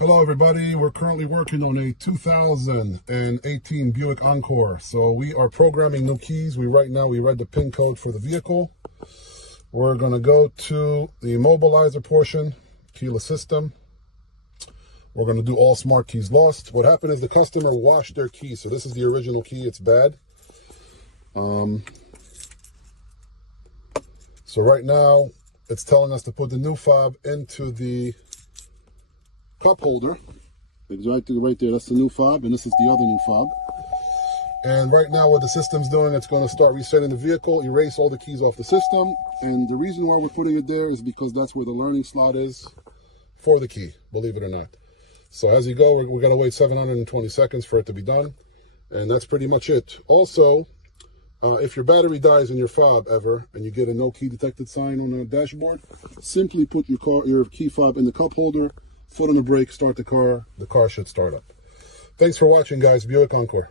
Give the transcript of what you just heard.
Hello everybody, we're currently working on a 2018 Buick Encore. So we are programming new keys. Right now we read the PIN code for the vehicle. We're going to go to the immobilizer portion, keyless system. We're going to do all smart keys lost. What happened is the customer washed their key. So this is the original key, it's bad. So right now it's telling us to put the new fob into the cup holder. Exactly right there, that's the new fob, and this is the other new fob. And right now what the system's doing, it's going to start resetting the vehicle, erase all the keys off the system. And the reason why we're putting it there is because that's where the learning slot is for the key, believe it or not. So as you go, we're going to wait 720 seconds for it to be done. And that's pretty much it. Also, if your battery dies in your fob ever, and you get a no key detected sign on the dashboard, simply put your key fob in the cup holder, foot on the brake, start the car should start up. Thanks for watching, guys. Buick Encore.